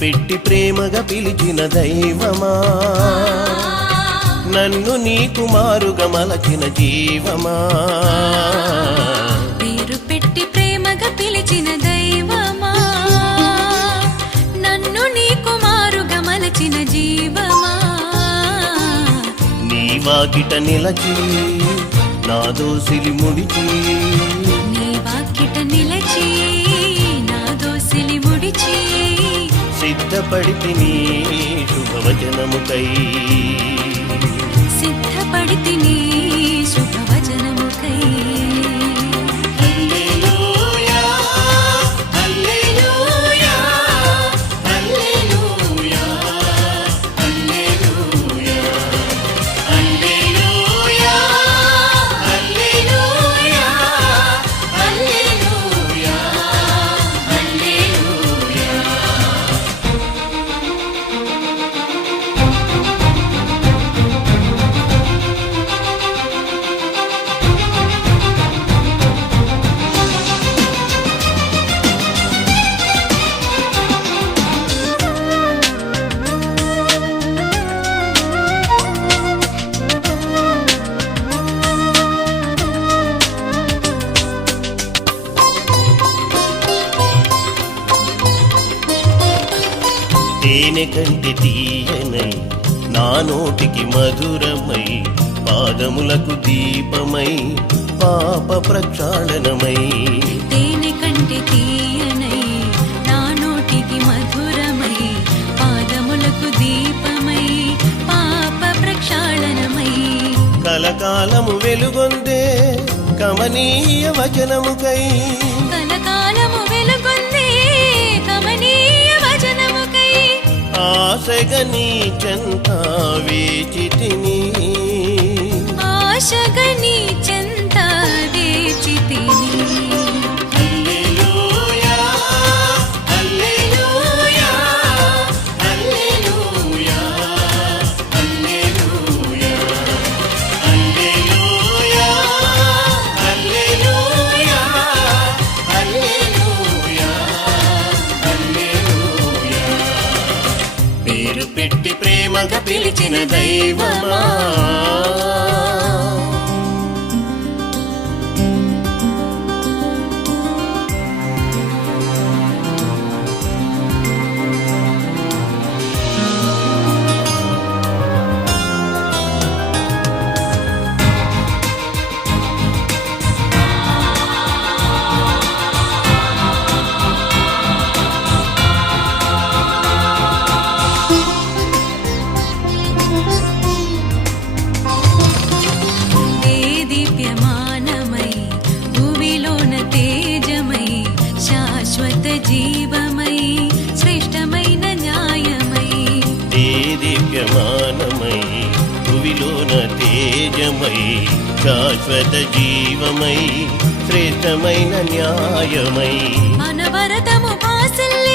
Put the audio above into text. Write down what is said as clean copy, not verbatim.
పెట్టి ప్రేమగా పిలిచిన దైవమా, నన్ను నీ కుమారుగా మలచిన జీవమా. పేరు పెట్టి ప్రేమగా పిలిచిన దైవమా, నన్ను నీ కుమారుగా మలచిన జీవమా. నీ వాకిట నిలచి నా దోసిలి ముడిచి, నీ వాకిట నిలచి నా దోసిలి ముడిచి, సిద్ధపడితి నీ శుభవచనముకై, సిద్ధపడితి నీ శుభవచనముకై. హల్లెలూయా హల్లెలూయా హల్లెలూయా హల్లెలూయా హల్లెలూయా హల్లెలూయా హల్లెలూయా హల్లెలూయా. తేనె కంటి తీయనై నా నోటికి మధురమై, పాదములకు దీపమై పాప ప్రక్షాళనమై. తేనె కంటి తీయనై నా నోటికి మధురమై, పాదములకు దీపమై పాప ప్రక్షాళనమై. కలకాలము వెలుగొందే కమనీయ వచనముకై, కలకాలము వెలుగొందే కమనీయ వచనముకై. ఆశగా నీ చెంత వేచితిని, ఆశగా నీ చెంత వేచితిని. హల్లెలూయా హల్లెలూయా హల్లెలూయా హల్లెలూయా హల్లెలూయా హల్లెలూయా హల్లెలూయా హల్లెలూయా. పేరు పెట్టి ప్రేమగా పిలిచిన దైవమా, దేదీప్యమానమై భూమిలోన తేజమై, శాశ్వత జీవమై శ్రేష్టమైన న్యాయమై. దివ్యమానమై భువిలోన తేజమై, శాశ్వత జీవమై శ్రేష్టమైన న్యాయమై. అనవరతము బాసిల్ల